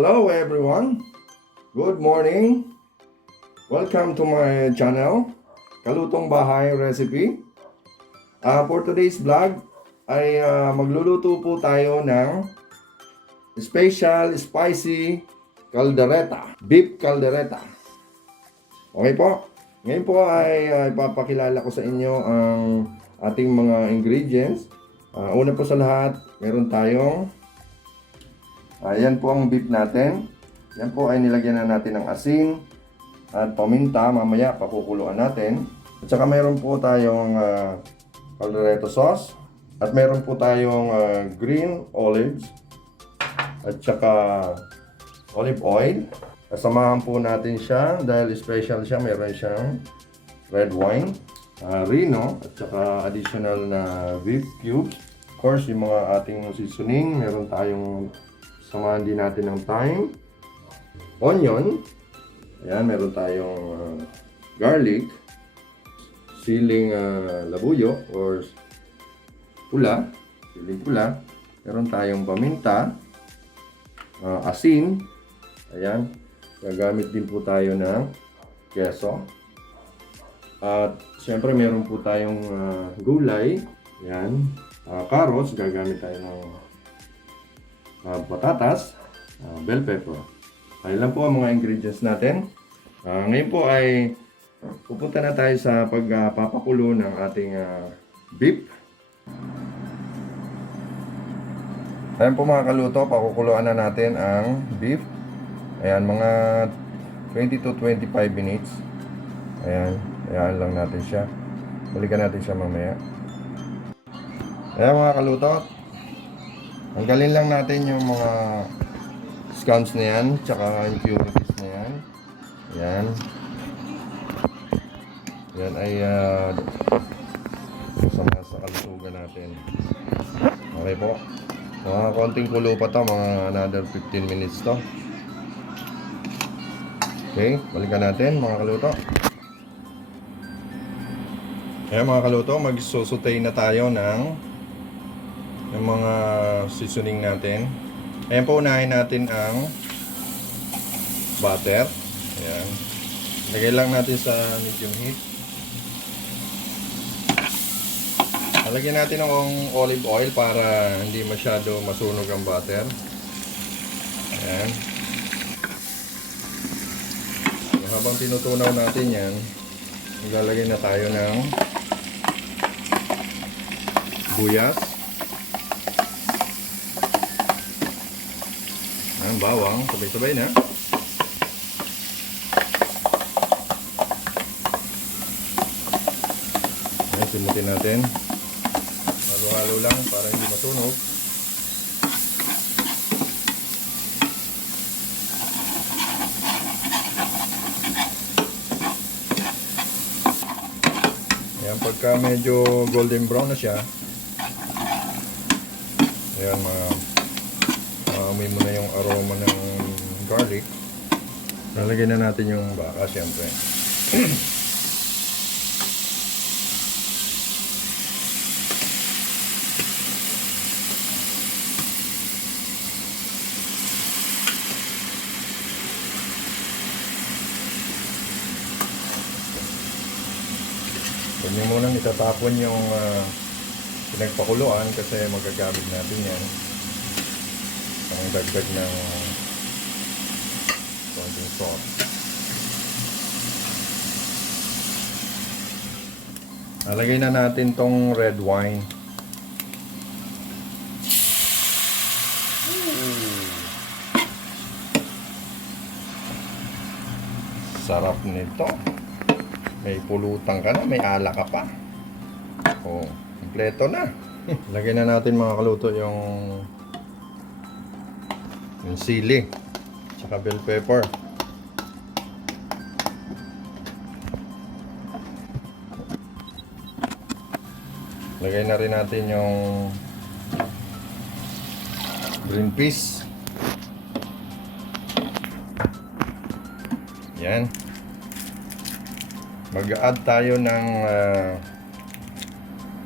Hello everyone! Good morning! Welcome to my channel, Kalutong Bahay Recipe. For today's vlog ay magluluto po tayo ng special spicy caldereta, beef caldereta. Okay po? Ngayon po ay ipapakilala ko sa inyo ang ating mga ingredients. Una po sa lahat, meron tayong yan po ang beef natin. Yan po ay nilagyan na natin ng asin at paminta. Mamaya pakukuluan natin. At saka meron po tayong caldereta sauce. At meron po tayong green olives. At saka olive oil. Kasamahan po natin siya dahil special siya. Meron siyang red wine, Reno, at saka additional na beef cubes. Of course, yung mga ating seasoning. Meron tayong samahan din natin ng thyme, onion, ayan, meron tayong garlic, siling labuyo or siling pula, meron tayong paminta, asin, ayan, gagamit din po tayo ng keso, at syempre meron po tayong gulay, ayan, carrots, gagamit tayo ng patatas, bell pepper. Ayun lang po ang mga ingredients natin. Ngayon po ay pupunta na tayo sa pagpapakulo ng ating beef. Ayan po mga kaluto, pakukuluan na natin ang beef. Ayan, mga 20 to 25 minutes. Ayan, ayan lang natin siya. Balikan natin siya mamaya. Ayan mga kaluto, tanggalin lang natin yung mga scums na yan, tsaka impurities na yan. Yan. Yan ay sama sa kalusugan natin. Okay po. Mga konting kulo pa to, mga another 15 minutes to. Okay, balikan natin mga kaluto. Ayan mga kaluto, magsusutay na tayo ng yung mga seasoning natin. Ayan po, unahin natin ang butter. Ayan. Lagay lang natin sa medium heat. Lagyan natin ng olive oil para hindi masyado masunog ang butter. Ayan. Habang tinutunaw natin yan, maglalagay na tayo ng buyas. Ang bawang, sabay-sabay na. Ayan, simutin natin. Halo-halo lang para hindi masunog. Ayan, pagka medyo golden brown na siya, ayan, amoy mo na yung aroma ng garlic. Lalagyan na natin yung baka siyempre. Huwag nyo munang itatapon yung pinagpakuluan kasi magagamit natin yan. Ang dagdag ng konting sauce. Nalagay na natin tong red wine. Sarap nito. May pulutan ka na, may ala ka pa. Oh, kompleto na. Lagay na natin mga kaluto yung sili, tsaka bell pepper. Lagay na rin natin yung green peas. Yan. Mag-add tayo ng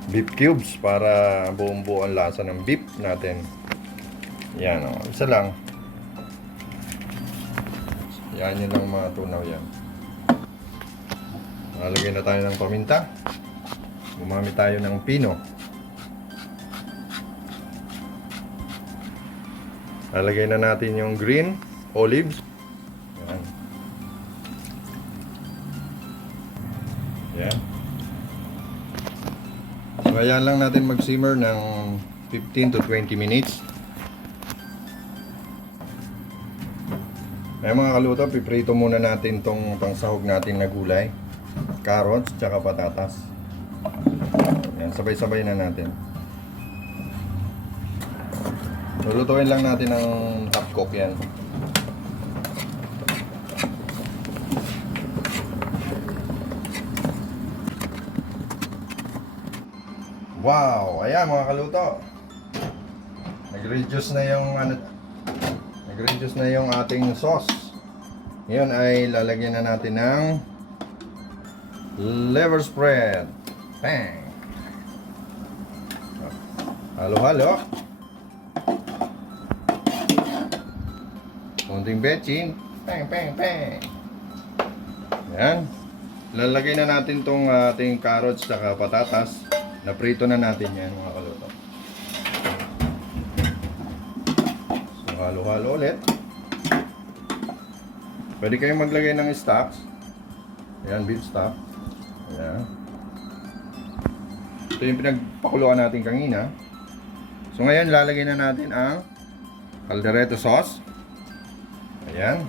beef cubes para buong buo ang lasa ng beef natin. Yan o, isa lang. Yan yun lang matunaw yan. Lalagay na tayo ng paminta. Gumamit tayo ng pino. Lalagay na natin yung green olives. Yan. Yan. So ayan lang natin mag-simmer ng 15 to 20 minutes. Ay mga kaluto, piprito muna natin tong pangsahog natin na gulay. Carrots, tsaka patatas. Yan, sabay-sabay na natin. Lulutuin lang natin ng top cook yan. Wow! Ayan mga kaluto. Nag-reduce na yung ating sauce. Ngayon ay lalagyan na natin ng liver spread. Bang! Halo-halo. Konting betchin. Bang, bang, bang. Yan. Lalagay na natin tong ating carrots at patatas. Naprito na natin yan mga kaluto. So halo-halo ulit. Pwede kayong maglagay ng stocks. Ayan, beef stock. Ayan. Ito yung pinagpakuluan natin kanina. So ngayon lalagay na natin ang caldereta sauce. Ayan.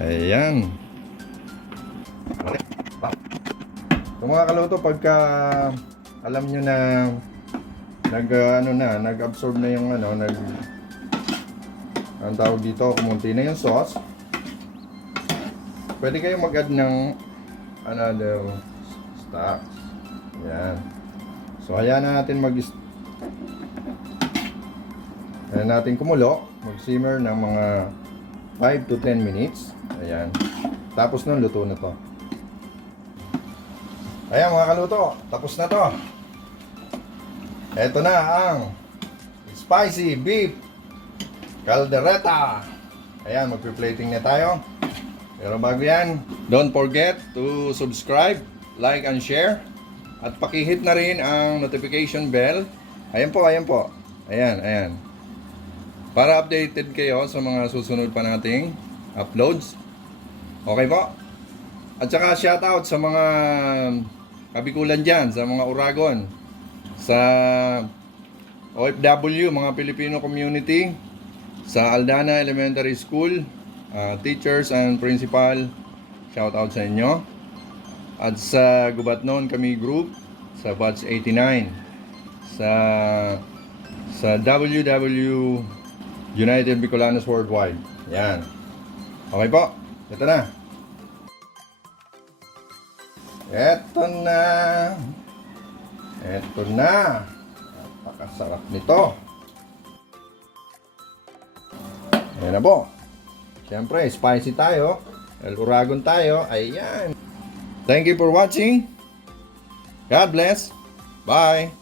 Ayan. So mga kaluto, pagka alam nyo na nag-absorb na yung ang tawag dito, kumunti na yung sauce, pwede kayong mag-add ng another stocks. Ayan. So hayaan na natin ayan natin kumulo, mag-simmer ng mga 5 to 10 minutes. Ayan. Tapos nun, luto na to. Ayan mga kaluto, tapos na to. Ito na ang spicy beef caldereta. Ayan, magpi-plating na tayo. Pero bago yan, don't forget to subscribe, like and share. At pakihit na rin ang notification bell. Ayan po, ayan po. Ayan, ayan. Para updated kayo sa mga susunod pa nating uploads. Okay po? At saka shoutout sa mga kabikulan dyan, sa mga Uragon, sa OFW, mga Filipino community, sa Aldana Elementary School, teachers and principal, shoutout sa inyo. At sa Gubatnon kami group, sa Batch 89, sa WW United Bicolanos Worldwide. Yan. Okay po. Ito na. Ito na. Ito na. Napakasarap nito. Ayan na po. Siyempre, spicy tayo. El Uragon tayo. Ayan. Thank you for watching. God bless. Bye.